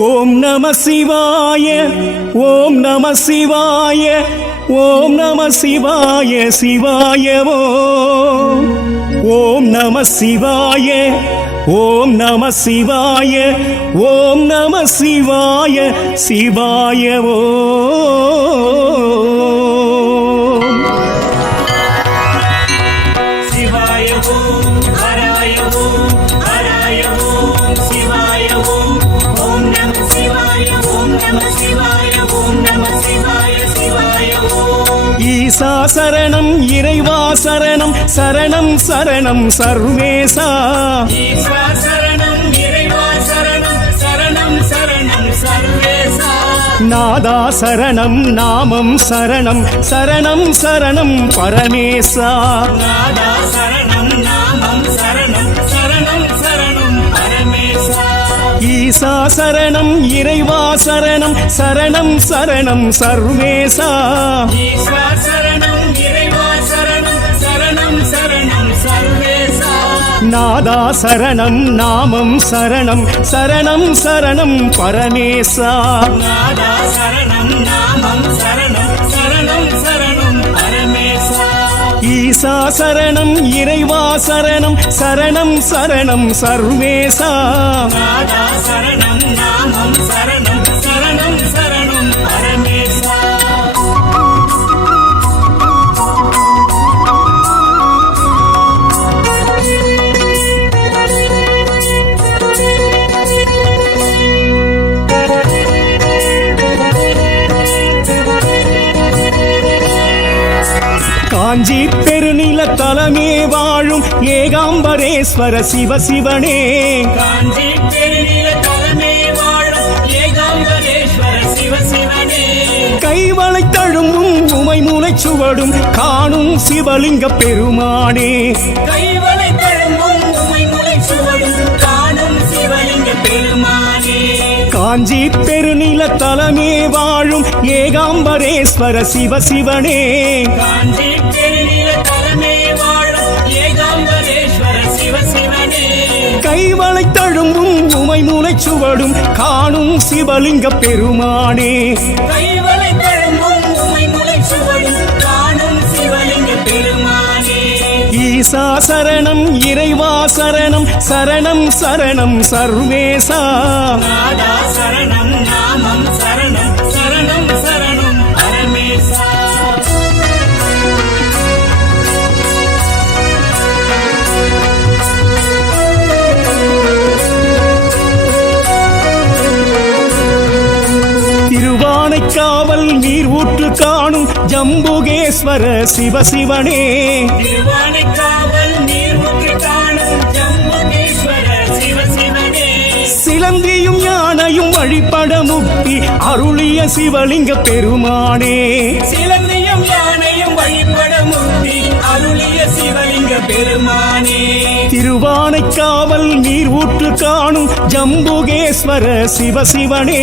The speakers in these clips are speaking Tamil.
ஓம் நம சிவாய ஓம் நம சிவாய ஓம் நம சிவாய சிவாயவோ ஓம் நம சிவாய ஓம் நம சிவாய ஓம் நம சிவாய சிவாயவோ ஈசா சரணம் இறைவா சரணம் சரணம் சரணம் சர்வேசா ஈசா சரணம் இறைவா சரணம் சரணம் சரணம் சர்வேசா நாதா சரணம் நாமம் சரணம் சரணம் சரணம் பரமேசா நாதா சரணம் நாமம் சரணம் சரணம் சரணம் பரமேசா ஈசா சரணம் இறைவா சரணம் சரணம் சரணம் சர்வேசா ஈசா சரணம் இறைவா சரணம் சரணம் சரணம் சர்வேசா நாதா சரணம் நாமம் சரணம் சரணம் சரணம் பரமேசா நாதா சரணம் நாமம் சரணம் சரணம் சரணம் பரமேசா ஈசா சரணம் இறைவா சரணம் சரணம் சரணம் சர்வேசா நாதா சரணம் நாமம் சரணம் சரணம் சரணம் பரமேசா காஞ்சி பெருநில தலமே வாழும் ஏகாம்பரேஸ்வர சிவசிவனே காஞ்சி பெருநில தலமே வாழும் ஏகாம்பரேஸ்வர சிவசிவனே கைவளை தழும்பும் உமை மூளைச் சுவடும் காணும் சிவலிங்க பெருமானே கைவளை தழும்பும் உமை முளை சுவடும் காணும் சிவலிங்க பெருமானே காஞ்சி பெருநில தலமே வாழும் ஏகாம்பரேஸ்வர சிவசிவனே காஞ்சி பெருநில தலமே வாழும் ஏகாம்பரேஸ்வர சிவசிவனே கைவளை தழும்பும் உமை மூளைச் சுவடும் காணும் சிவலிங்க பெருமானே கைவளை தழும்பும் உமை முளை சுவடும் காணும் சிவலிங்க பெருமானே ஈசா சரணம் இறைவா சரணம் சரணம் சரணம் சர்வேசா நாதா சரணம் நாமம் சரணம் சரணம் சரணம் பரமேசா திருவானைக்காவல் நீர் ஊற்று காணும் ஜம்புகேஸ்வர சிவசிவனே திருவானைக்காவல் நீர் ஊற்று காணும் ஜம்புகேஸ்வர சிவசிவனே சிலந்தியும் யானையும் வழிபட முக்தி அருளிய சிவலிங்க பெருமானே சிலந்தியும் யானையும் வழிபட முக்தி அருளிய சிவலிங்க பெருமானே திருவானைக்காவல் நீர் ஊற்று காணும் ஜம்புகேஸ்வர சிவசிவனே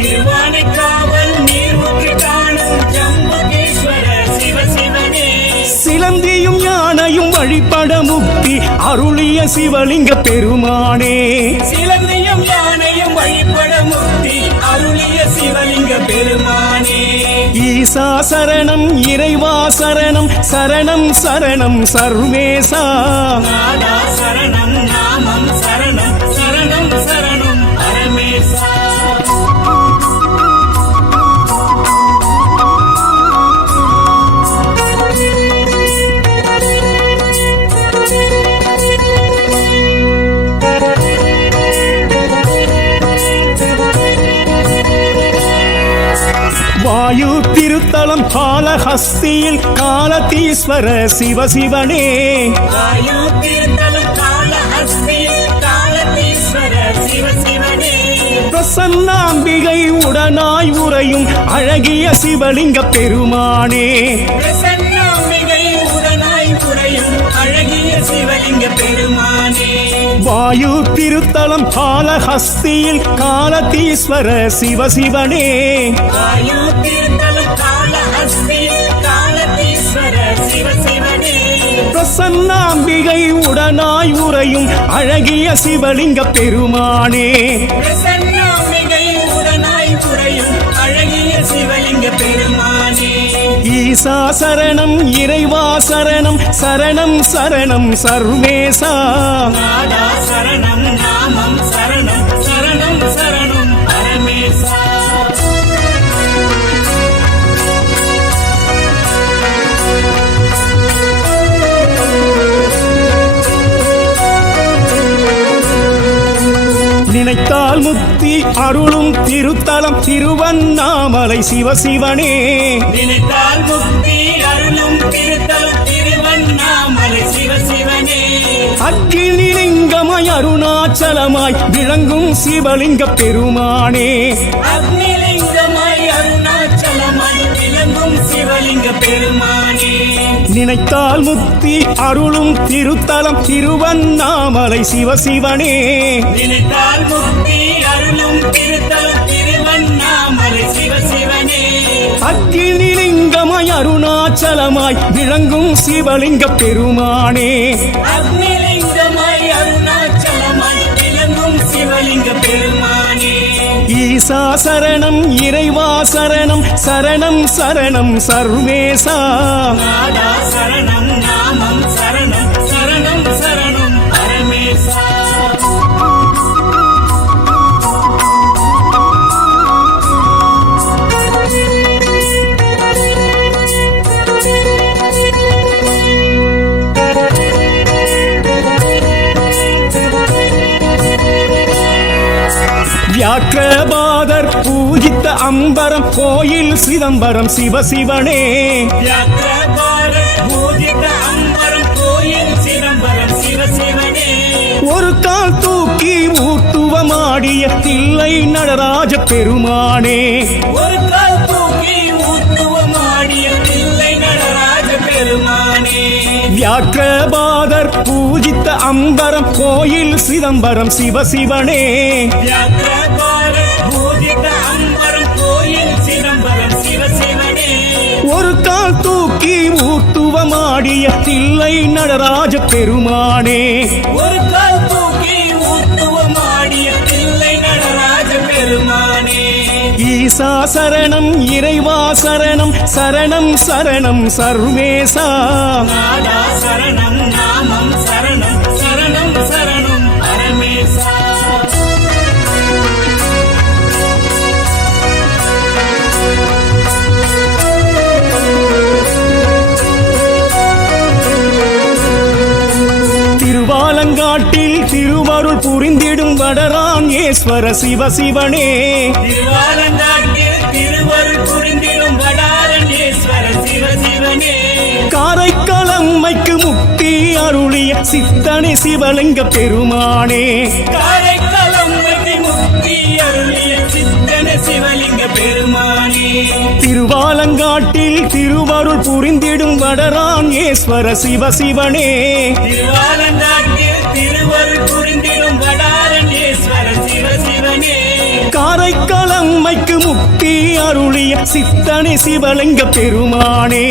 திருவானைக்காவல் நீர் ஊற்று காணும் ஜம்புகேஸ்வர சிவசிவனே சிலந்தியும் யானையும் வழிபட முக்தி அருளிய சிவலிங்க பெருமானே சிலந்தியும் யானையும் வழிபட முக்தி அருளிய சிவலிங்க பெருமானே ஈசா சரணம் இறைவா சரணம் சரணம் சரணம் சர்வேசா நாதா சரணம் நாமம் சரணம் சரணம் சரணம் பரமேசா வாயு திருத்தலம் காலஹஸ்தியில் காலதீஸ்வர சிவசிவனே வாயு திருத்தலம் காலஹஸ்தியில் காலதீஸ்வர சிவசிவனே பிரசன்னாம்பிகை உடனாய் உறையும் அழகிய சிவலிங்க பெருமானே பிரசன்னாம்பிகை உடனாய் உறையும் அழகிய சிவலிங்க சிவலிங்க பெருமானே வாயு திருத்தலம் காளஹஸ்தியில் காலதீஸ்வர சிவசிவனே வாயு திருத்தலம் காளஹஸ்தியில் காலதீஸ்வர சிவசிவனே பிரசன்னாம்பிகை உடனாய் உறையும் அழகிய சிவலிங்க பெருமானே பிரசன்னாம்பிகை உடனாய் உறையும் அழகிய சிவலிங்க பெருமானே ஈசா சரணம் இறைவா சரணம் சரணம் சரணம் சர்வேசா நாதா சரணம் நாமம் சரணம் சரணம் சரணம் பரமேசா நினைத்தால் முக்தி அருளும் திருத்தலம் திருவண்ணாமலை சிவசிவனே நினைத்தால் முக்தி அருளும் திருத்தலம் திருவண்ணாமலை சிவசிவனே அக்கினிலிங்கமாய் அருணாச்சலமாய் விளங்கும் சிவலிங்க பெருமானே அக்னிலிங்கமாய் அருணாச்சலமாய் விளங்கும் சிவலிங்க பெருமானே நினைத்தால் முக்தி அருளும் திருத்தலம் திருவண்ணாமலை சிவசிவனே நினைத்தால் முக்தி அருளும் திருத்தலம் திருவண்ணாமலை சிவசிவனே அக்கினிலிங்கமாய் அருணாச்சலமாய் விளங்கும் சிவலிங்க பெருமானே அக்னிலிங்கமாய் அருணாச்சலமாய் விளங்கும் சிவலிங்க பெருமானே ஈசா சரணம் இறைவா சரணம் சரணம் சரணம் சர்வேசா நாதா சரணம் நாமம் சரணம் சரணம் சரணம் பரமேசா வியாக்கிரபாதர் பூஜித்த அம்பரம் கோயில் சிதம்பரம் சிவசிவனே வியாக்கிரபாதர் பூஜித அம்பரம் கோயில் சிதம்பரம் சிவசிவனே ஒரு கால் தூக்கி ஊர்த்துவமாடிய தில்லை நடராஜ பெருமானே ஒரு கால் தூக்கி ஊத்துவமாடிய தில்லை நடராஜ பெருமானே வியாக்கிரபாதர் பூஜித்த அம்பரம் கோயில் சிதம்பரம் சிவசிவனே வியாக்கிரபாதர் பூஜித அம்பரம் கோயில் சிதம்பரம் சிவசிவனே ஒரு கால் தூக்கி ஊர்த்துவமாடிய தில்லை நடராஜ பெருமானே ஒரு கால் தூக்கி ஊத்துவமாடிய தில்லை நடராஜ பெருமானே ஈசா சரணம் இறைவா சரணம் சரணம் சரணம் சர்வேசா நாதா சரணம் நாமம் சரணம் சரணம் சரணம் பரமேசா திருவாலங்காட்டில் திருவருள் புரிந்திடும் வடராஞ்சேஸ்வர சிவசிவனே திருவாலங்காட்டில் திருவருள் புரிந்திடும் வடாரண்யேஸ்வர சிவசிவனே காரைக்காலம்மைக்கு முக்தி அருளிய சித்தனை சிவலிங்க பெருமானே காரைக்காலம்மைக்கு முக்தி அருளிய சித்தன சிவலிங்க பெருமானே திருவாலங்காட்டில் திருவருள் புரிந்திடும் வடராஞ்சேஸ்வர சிவசிவனே திருவாலங்காட்டில் திருவருள் புரிந்திடும் வடாரண்யேஸ்வர சிவசிவனே காரைக்காலம்மைக்கு முக்தி அருளிய சித்தனை சிவலிங்க பெருமானே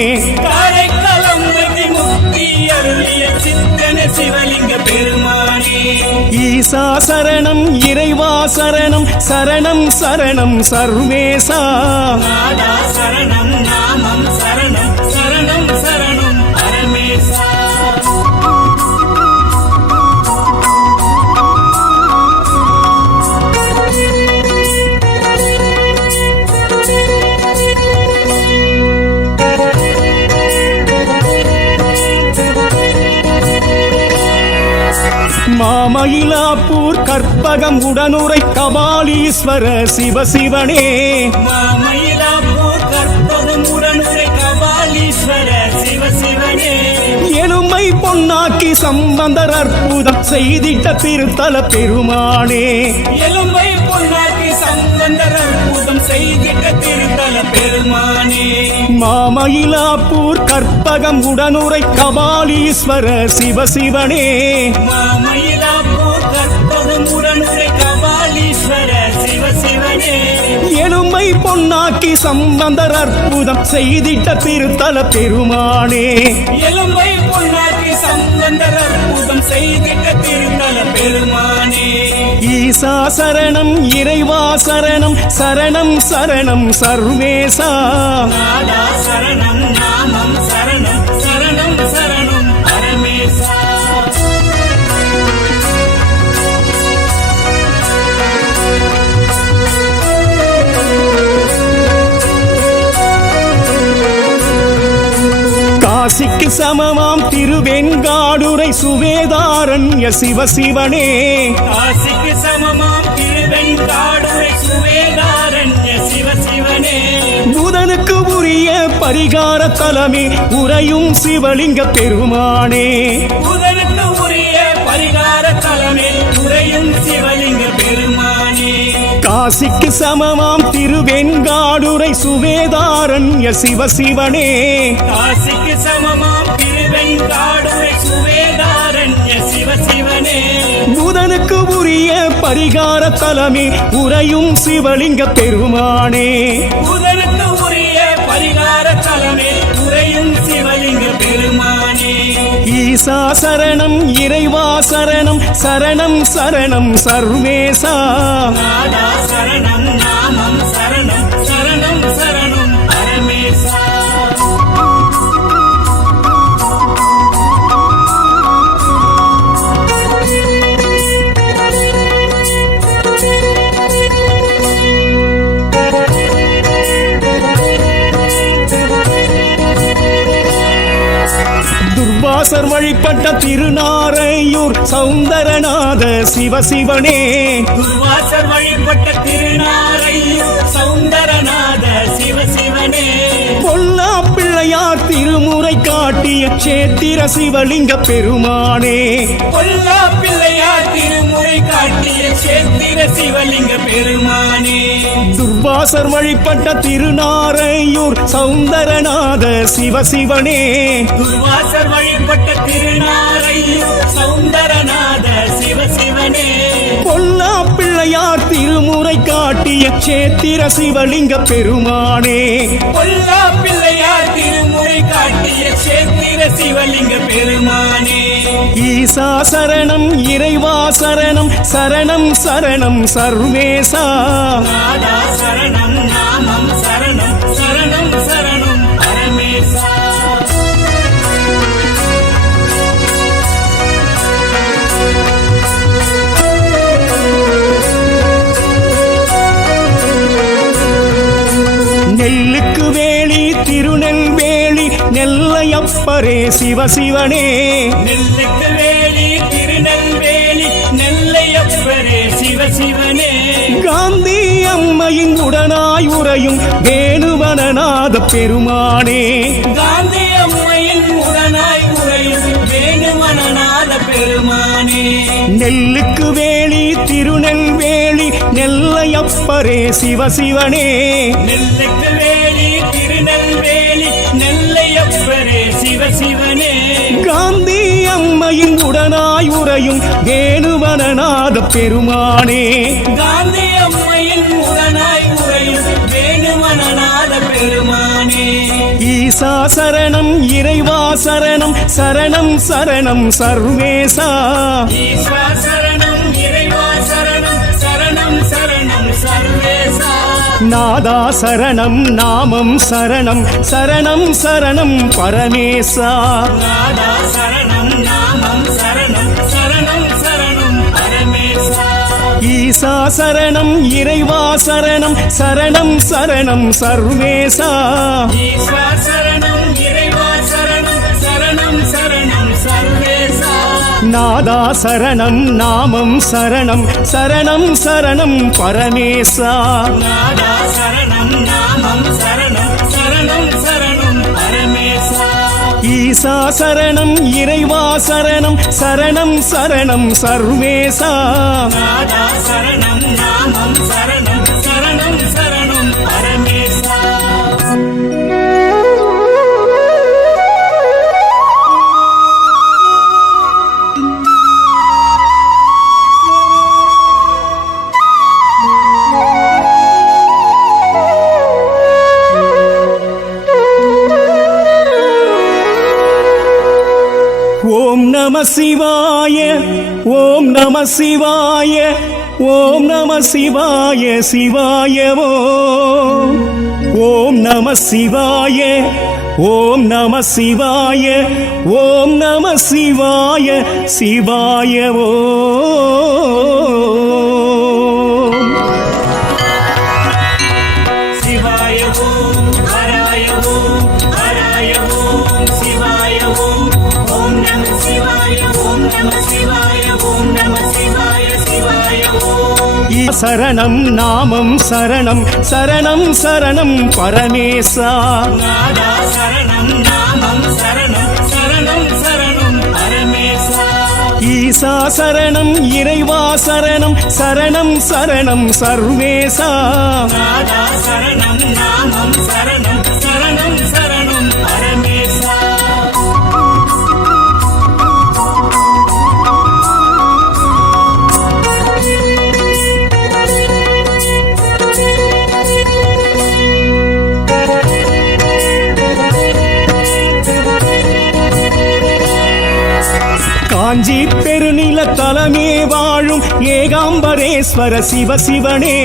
காரைக்காலம்மைக்கு முக்தி அருளிய சித்தன சிவலிங்க பெருமானே ஈசா சரணம் இறைவா சரணம் சரணம் சரணம் சர்வேசா நாதா சரணம் நாமம் சரணம் சரணம் சரணம் பரமேசா மாமயிலாப்பூர் கற்பகம் உடனுரை கபாலீஸ்வர சிவசிவனே மாமயிலாப்பூர் கற்பகம் உடனுரை கபாலீஸ்வர சிவசிவனே எலும்பை பொன்னாக்கி சம்பந்தர் அற்புதம் செய்திட்ட திருத்தல பெருமானே எலும்பை பொன்னாக்கி சம்பந்தர் அற்புதம் செய்திட்ட திருத்தல பெருமானே மாமயிலாப்பூர் கற்பகம் உடனுரை கபாலீஸ்வர சிவசிவனே மாமயிலாப்பூர் கற்பகம் உடனுரை கபாலீஸ்வர சிவசிவனே எலும்பை பொன்னாக்கி சம்பந்தர் அற்புதம் செய்திட்ட திருத்தல பெருமானே எலும்பை பொன்னாக்கி சம்பந்தர் அற்புதம் செய்திட்ட திருத்தல பெருமானே ஈசா சரணம் இறைவா சரணம் சரணம் சரணம் சர்வேசா நாதா சரணம் நாமம் சரணம் சரணம் சரணம் பரமேசா காசிக்கு சமமாம் திருவெண்காடுரை சுவேதாரண்ய சிவசிவனே காசிக்கு சமமாம் திருவெண்காடுரை சுவேதாரண்ய சிவசிவனே புதனுக்கு உரிய பரிகார தலமே உறையும் சிவலிங்க பெருமானே புதனுக்கு உரிய பரிகார தலமே உறையும் சிவலிங்க பெருமானே காசிக்கு சமமாம் திருவெண்காடுரை சுவேதாரண்ய சிவசிவனே காசிக்கு சமமாம் திருவெண்காடுரை சுவேதாரண்ய சிவசிவனே புதனுக்கு உரிய பரிகார தலமே உறையும் சிவலிங்க பெருமானே புதனுக்கு உரிய பரிகார தலமே உறையும் சிவலிங்க பெருமானே ஈசா சரணம் இறைவா சரணம் சரணம் சரணம் சர்வேசா நாதா சரணம் நாமம் சரணம் சரணம் சரணம் பரமேசா துர்வாசர் வழிபட்ட திருநாரையூர் சௌந்தரநாத சிவசிவனே துர்வாசர் வழிபட்ட திருநாரையூர் சௌந்தரநாத சிவசிவனே பொல்லா பிள்ளையார் திருமுறை காட்டிய சேத்திர சிவலிங்க பெருமானே பொல்லா பிள்ளையார் திருமுறை காட்டிய சேத்திர சிவலிங்க பெருமானே துர்வாசர் வழிபட்ட திருநாரையூர் சௌந்தரநாத சிவசிவனே துர்வாசர் வழிபட்ட திருநாரையூர் சௌந்தரநாத சிவசிவனே பொல்லா பிள்ளையார் திருமுறை காட்டிய சேத்திர சிவலிங்க பெருமானே பொல்லா பிள்ளையார் திருமுறை காட்டிய சேத்திர சிவலிங்க பெருமானே ஈசா சரணம் இறைவா சரணம் சரணம் சரணம் சர்வேசா நாதா சரணம் நாமம் சரணம் சரணம் சரணம் பரமேசா நெல்லுக்கு வேலி திருநெல்வேலி நெல்லையப்பரே சிவசிவனே நெல்லுக்கு வேலி திருநெல்வேலி நெல்லையப்பரே சிவசிவனே காந்தி அம்மையின் உடனாய் உறையும் வேணுவனநாத பெருமானே காந்தி அம்மையின் உடனாய் உறையும் வேணுமனநாத பெருமானே நெல்லுக்கு வேலி திருநெல்வேலி நெல்லையப்பரே சிவசிவனே நெல்லுக்கு வேலி திருநெல்வேலி நெல்லையப்பரே சிவசிவனே காந்தி அம்மையின் உடனாய் உறையும் வேணுவனநாத பெருமானே காந்தி அம்மையின் உடனாய் உறையும் வேணுமனநாத பெருமானே ஈசா சரணம் இறைவா சரணம் சரணம் சரணம் சர்வேசா ஈஸ்வர சரணம் இறைவா சரணம் சரணம் சரணம் சர்வேசா நாதா சரணம் நாமம் சரணம் சரணம் சரணம் பரமேசா நாதா சரணம் நாமம் சரணம் சரணம் சரணம் பரமேசா ஈசா சரணம் இறைவா சரணம் சரணம் சரணம் சர்வேசா ஈஸ்வர சரணம் இறைவா சரணம் சரணம் சரணம் சர்வேசா நாதா சரணம் நாமம் சரணம் சரணம் சரணம் பரமேசா நாதா சரணம் நாமம் சரணம் சரணம் சரணம் பரமேசா ஈசா சரணம் இறைவா சரணம் சரணம் சரணம் சர்வேசா நாதா சரணம் நாமம் சரணம் சரணம் சரணம் நம சிவாய ஓம் நம சிவாய ஓம் நம சிவாய சிவாயவோ ஓம் நம சிவாய ஓம் நம சிவாய ஓம் நம சிவாய சிவாயவோ சிவாய ஓம் ஹராய ஓம் ஹராய ஓம் சிவாய ஓம் ஓம் நம சிவாய ஓம் நம சிவாய ஓம் நம சிவாய சிவாய ஓம் சரணம் நாமம் சரணம் சரணம் சரணம் பரமேசா நாதா சரணம் நாமம் சரணம் சரணம் சரணம் பரமேசா ஈசா சரணம் இறைவா சரணம் சரணம் சரணம் சர்வேசா நாதா சரணம் நாமம் சரணம் சரணம் சரணம் பரமேசா காஞ்சி பெருநில தலமே வாழும் ஏகாம்பரேஸ்வர சிவ சிவனே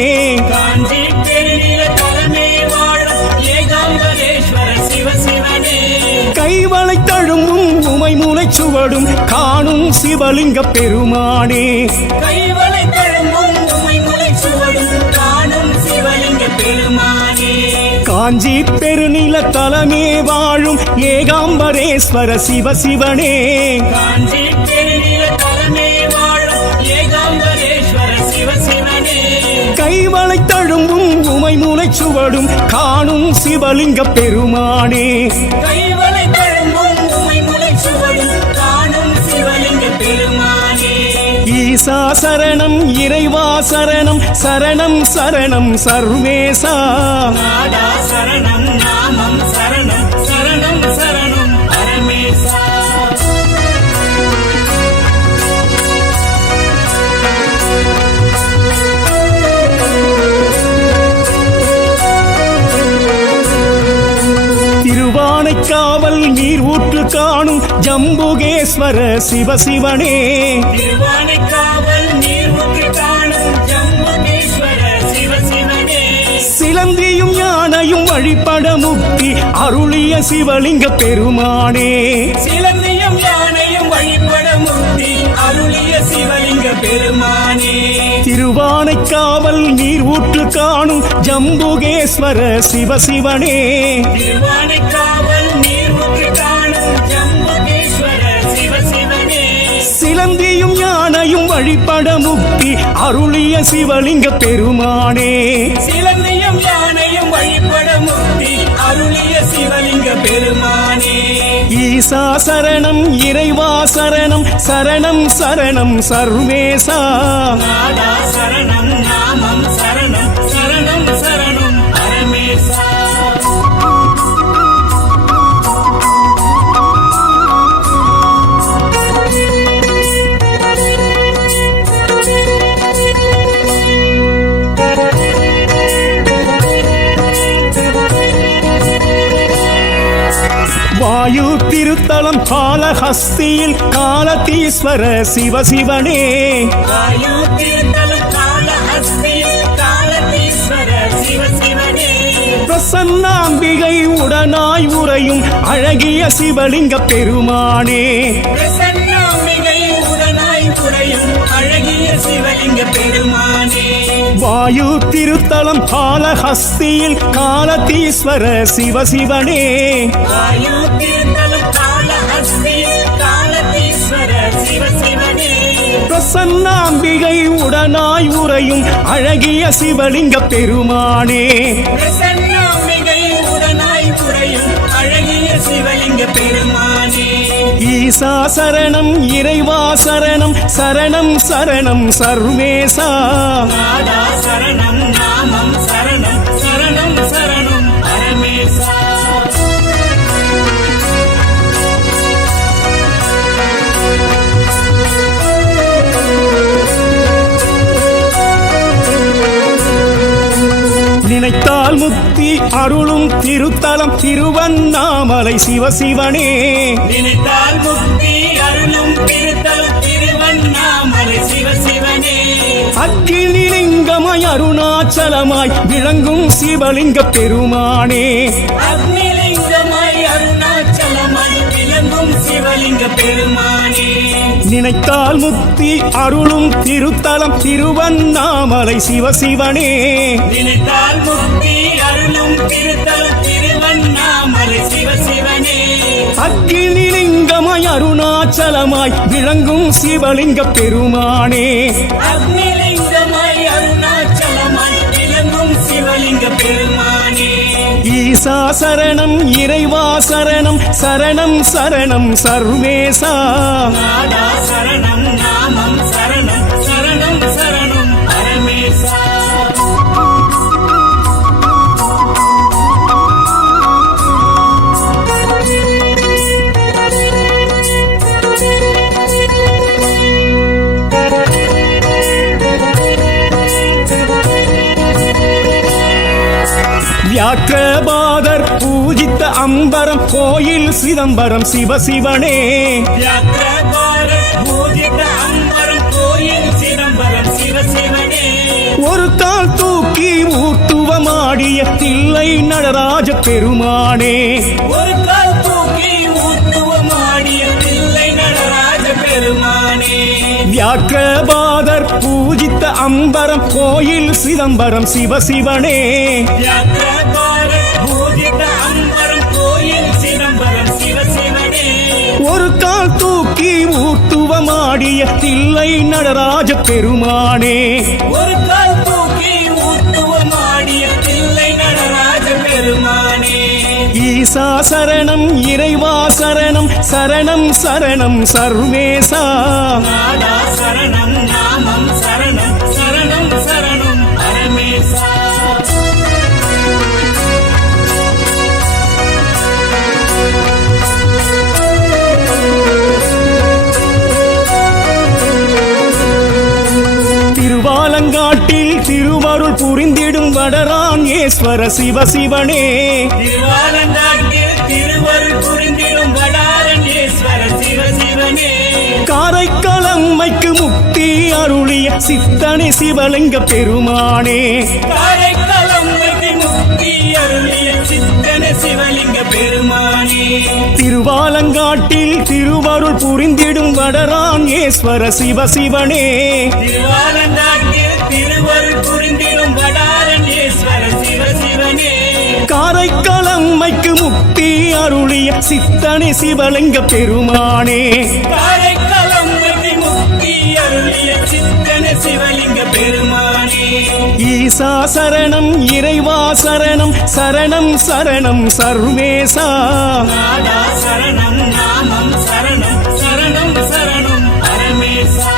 காஞ்சி பெருநில தலைமை வாழும் ஏகாம்பரேஸ்வர சிவ சிவனே கைவளை தழும்பும் உமை மூளை சுவடும் காணும் சிவலிங்க பெருமானே கைவளை தழும்பும் உமை முளை சுவடும் காணும் சிவலிங்க பெருமானே காஞ்சி பெருநில தலமே வாழும் ஏகாம்பரேஸ்வர சிவ சிவனே காஞ்சி பெருநில தலைமை வாழும் ஏகாம்பரேஸ்வர சிவ சிவனே கைவளை தழும்பும் உமை மூளை சுவடும் காணும் சிவலிங்க பெருமானே கைவளை தழும்பும் உமை முளை சுவடும் காணும் சிவலிங்க பெருமானே ஈசா சரணம் இறைவா சரணம் சரணம் சரணம் சர்வேசா நாதா சரணம் நாமம் சரணம் சரணம் சரணம் பரமேசா திருவானைக்காவல் நீர் ஊற்று காணும் ஜம்புகேஸ்வர சிவ சிவனே திருவானைக்காவல் நீர்முற்று காணும் ஜம்புகேஸ்வர சிவ சிவனே சிலந்தியும் யானையும் வழிபட முக்தி அருளிய சிவலிங்க பெருமானே சிலந்தியும் யானையும் வழிபட முக்தி அருளிய சிவலிங்க பெருமானே திருவானைக்காவல் நீர் ஊற்று காணும் ஜம்புகேஸ்வர சிவ சிவனே திருவானைக்காவல் நீர்முற்று காணும் ஜம்புகேஸ்வர சிவ சிவனே சிலந்தியும் யானையும் வழிபட முக்தி அருளிய சிவலிங்க பெருமானே சிலந்தியும் யானையும் வழிபட முக்தி அருளிய சிவலிங்க பெருமானே ஈசா சரணம் இறைவா சரணம் சரணம் சரணம் சர்வேசா நாதா சரணம் நாமம் சரணம் சரணம் சரணம் பரமேசா வாயு திருத்தலம் காலஹஸ்தியில் காலதீஸ்வர சிவ சிவனே வாயு திருத்தலம் காலஹஸ்தியில் காலதீஸ்வர சிவ சிவனே பிரசன்னாம்பிகை உடனாய் உறையும் அழகிய சிவலிங்க பெருமானே பிரசன்னாம்பிகை உடனாய் உறையும் அழகிய சிவலிங்க பெருமானே வாயு திருத்தலம் காலஹஸ்தியில் காலதீஸ்வர சிவ சிவனே வாயு திருத்தலம் காலஹஸ்தியில் காலதீஸ்வர சிவ சிவனே பிரசன்னாம்பிகை உடனாய் உறையும் அழகிய சிவலிங்க பெருமானே பிரசன்னாம்பிகை உடனாய் உறையும் அழகிய சிவலிங்க பெருமானே ஈசா சரணம் இறைவா சரணம் சரணம் சரணம் சர்வேசா நாதா சரணம் நாமம் சரணம் சரணம் சரணம் பரமேசா நினைத்தால் முக்தி அருளும் திருத்தலம் திருவண்ணாமலை சிவசிவனே நினைத்தால் முக்தி அருளும் அக்கினிலிங்கமாய் அருணாச்சலமாய் விளங்கும் சிவலிங்க பெருமானே அக்னிலிங்கமாய் அருணாச்சலமாய் விளங்கும் சிவலிங்க பெருமானே நினைத்தால் முக்தி அருளும் திருத்தலம் திருவண்ணாமலை சிவசிவனே நினைத்தால் முக்தி அருளும் திருத்தலம் திருவண்ணாமலை சிவசிவனே அக்கினிலிங்கமாய் அருணாச்சலமாய் விளங்கும் சிவலிங்க பெருமானே அக்னிலிங்கமாய் அருணாச்சலமாய் விளங்கும் சிவலிங்க பெருமானே ஈசா சரணம் இறைவா சரணம் சரணம் சரணம் சர்வேசா நாதா சரணம் நாமம் சரணம் சரணம் சரணம் பரமேசா வியாக்கிரபாதர் பூஜித்த அம்பரம் கோயில் சிதம்பரம் சிவசிவனே வியாக்கிரபாதர் பூஜித்த அம்பரம் கோயில் சிதம்பரம் சிவசிவனே ஒரு கால் தூக்கி ஊர்த்துவமாடிய தில்லை நடராஜ பெருமானே ஒரு கால் தூக்கி ஊத்துவமாடிய தில்லை நடராஜ பெருமானே வியாக்கிரபாதர் பூஜித்த அம்பரம் கோயில் சிதம்பரம் சிவசிவனே வியாக்கிரபாதர் பூஜித்த அம்பரம் கோயில் சிதம்பரம் சிவசிவனே ஒரு கால் தூக்கி ஊர்த்துவமாடிய தில்லை நடராஜ பெருமானே ஒரு கால் தூக்கி ஊத்துவமாடிய தில்லை நடராஜ பெருமானே ஈசா சரணம் இறைவா சரணம் சரணம் சரணம் சர்வேசா நாதா சரணம் நாமம் சரணம் சரணம் சரணம் பரமேசா திருவாலங்காட்டில் திருவருள் புரிந்திடும் வடரான் ஈஸ்வர சிவசிவனே திருவாலங்காட்டில் திருவருள் புரிந்திடும் வடாரண்யேஸ்வர சிவசிவனே காரைக்காலம்மைக்கு முக்தி அருளிய சித்தனை சிவலிங்க பெருமானே காரைக்காலம்மைக்கு முக்தி அருளிய சித்தன சிவலிங்க பெருமானே திருவாலங்காட்டில் திருவருள் புரிந்திடும் வடரான் ஈஸ்வர சிவசிவனே திருவாலங்காட்டில் திருவருள் புரிந்திடும் வடாரண்யேஸ்வர சிவசிவனே காரைக்காலம்மைக்கு முக்தி அருளிய சித்தனை சிவலிங்க பெருமானே காரைக்காலம்மைக்கு முக்தி அருளிய சித்தன சிவலிங்க பெருமானே ஈசா சரணம் இறைவா சரணம் சரணம் சரணம் சர்வேசா நாதா சரணம் நாமம் சரணம் சரணம் சரணம் பரமேசா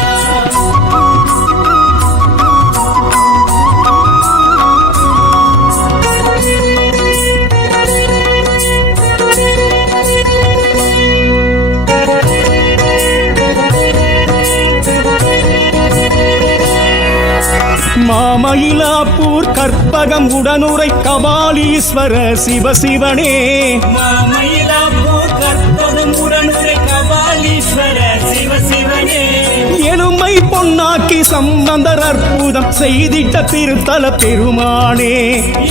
மாமயிலாப்பூர் கற்பகம் உடனுரை கபாலீஸ்வர சிவசிவனே மாமயிலாப்பூர் கற்பகம் உடனுரை கபாலீஸ்வர சிவசிவனே எலும்பை பொன்னாக்கி சம்பந்தர் அற்புதம் செய்திட்ட திருத்தல பெருமானே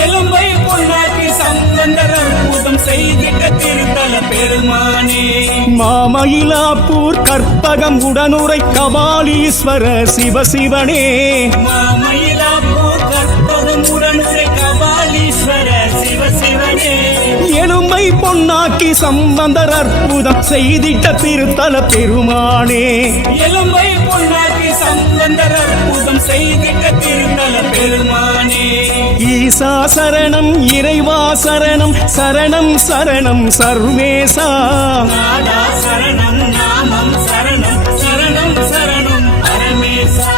எலும்பை பொன்னாக்கி சம்பந்தர் அற்புதம் செய்திட்ட திருத்தல பெருமானே மாமயிலாப்பூர் கற்பகம் உடனுரை கபாலீஸ்வர சிவசிவனே மாமயிலாப்பூர் கற்பகம் உடனுரை கபாலீஸ்வர சிவசிவனே எலும்பை பொன்னாக்கி சம்பந்தர் அற்புதம் செய்திட்ட திருத்தல பெருமானே எலும்பை பொன்னாக்கி சம்பந்தர் அற்புதம் செய்திட்ட திருத்தல பெருமானே ஈசா சரணம் இறைவா சரணம் சரணம் சரணம் சர்வேசா நாதா சரணம் நாமம் சரணம் சரணம் சரணம் பரமேசா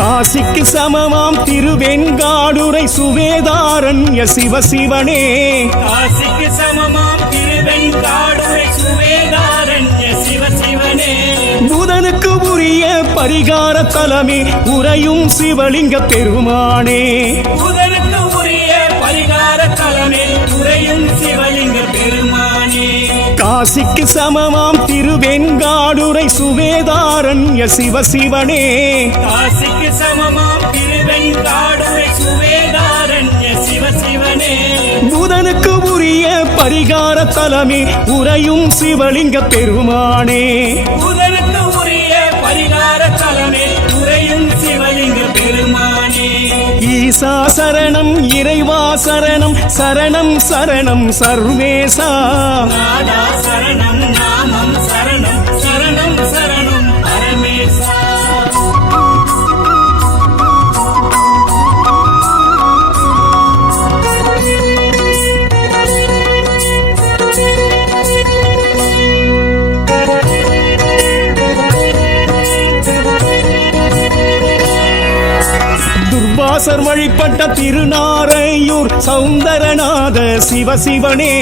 காசிக்கு சமமாம் திருவெண்காடுரை சுவேதாரண்ய சிவசிவனே காசிக்கு சமமாம் திருவெண்காடுரை சுவேதாரண்ய சிவசிவனே புதனுக்கு உரிய பரிகார தலமே உறையும் சிவலிங்க பெருமானே புதனுக்கு உரிய பரிகார தலமே உறையும் சிவலிங்க பெருமானே காசிக்கு சமமாம் திருவெண்காடுரை சுவேதாரண்ய சிவசிவனே காசிக்கு சமமாம் திருவெண்காடுரை சுவேதாரண்ய சிவசிவனே புதனுக்கு உரிய பரிகார தலமே உறையும் சிவலிங்க பெருமானே புதனுக்கு உரிய பரிகார தலமே உறையும் சிவலிங்க பெருமானே ஈசா சரணம் இறைவா சரணம் சரணம் சரணம் சர்வேசா நாதா சரணம் நாமம் சரணம் சரணம் சரணம் பரமேசா துர்வாசர் வழிபட்ட திருநாரையூர் சௌந்தரநாத சிவசிவனே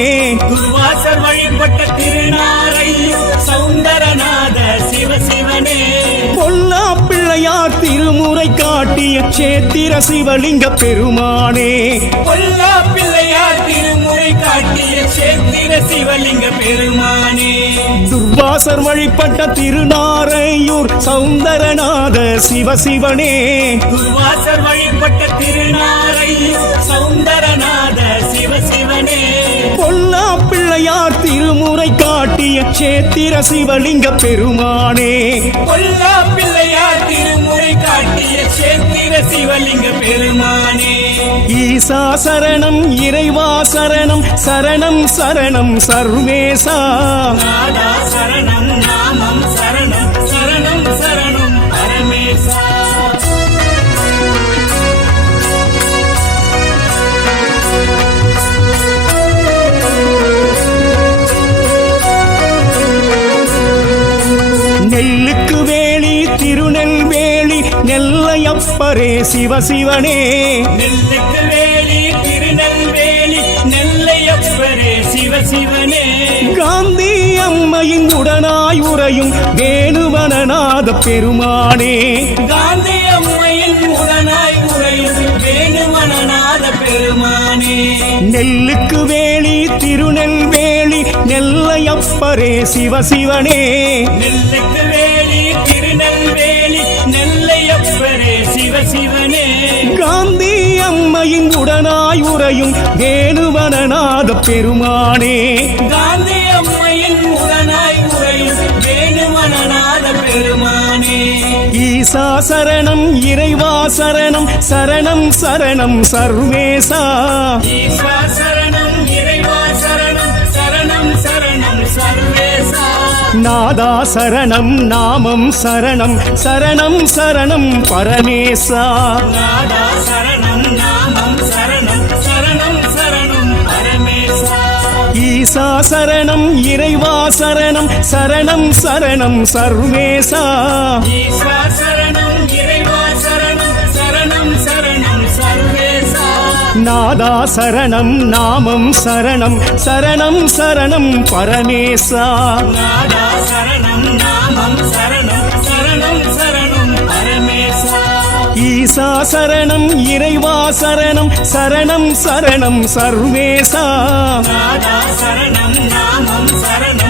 துர்வாசர் வழிபட்ட திருநாரையூர் சௌந்தரநாத சிவசிவனே பொல்லா பிள்ளையார் திருமுறை காட்டிய சேத்திர சிவலிங்க பெருமானே பொல்லா பிள்ளையார் திருமுறை காட்டிய சேத்திர சிவலிங்க பெருமானே துர்வாசர் வழிபட்ட திருநாரையூர் சௌந்தரநாத சிவசிவனே துர்வாசர் வழிபட்ட திருநாரையூர் சௌந்தரநாத சிவசிவனே பொல்லா பிள்ளையார் திருமுறை காட்டிய சேத்திர சிவலிங்க பெருமானே பொல்லா பிள்ளையார் திருமுறை காட்டிய சேத்திர சிவலிங்க பெருமானே ஈசா சரணம் இறைவா சரணம் சரணம் சரணம் சர்வேசா நாதா சரணம் நாமம் சரணம் சரணம் சரணம் பரமேசா நெல்லுக்கு வேலி திருநெல்வேலி நெல்லையப்பரே சிவசிவனே நெல்லுக்கு வேலி திருநெல்வேலி நெல்லையப்பரே சிவசிவனே காந்தி அம்மையின் உடனாய் உறையும் வேணுவனநாத பெருமானே காந்தி அம்மையின் உடனாய் உறையும் வேணுமனநாத பெருமானே நெல்லுக்கு வேலி திருநெல்வேலி நெல்லையப்பரே சிவசிவனே நெல்லுக்கு வேலி திருநெல்வேலி நெல்லையப்பரே சிவசிவனே காந்தி அம்மையின் உடனாய் உறையும் வேணுவனநாத பெருமானே காந்தி அம்மையின் உடனாய் உறையும் வேணுமனநாத பெருமானே ஈசா சரணம் இறைவா சரணம் சரணம் சரணம் சர்வேசா ஈஸ்வா சரணம் இறைவா சரணம் சரணம் சரணம் சர்வேசா நாதா சரணம் நாமம் சரணம் சரணம் சரணம் பரமேசா நாதா சரணம் நாமம் சரணம் சரணம் சரணம் பரமேசா ஈசா சரணம் இறைவா சரணம் சரணம் சரணம் சர்வேசா ஈஸ்வா சரணம் இறைவா சரணம் சரணம் சரணம் சர்வேசா நாதா சரணம் நாமம் சரணம் சரணம் சரணம் பரமேசா நாதா சரணம் நாமம் சரணம் சரணம் சரணம் பரமேசா ஈசா சரணம் இறைவா சரணம் சரணம் சரணம் சர்வேசா நாதா சரணம் நாமம் சரணம்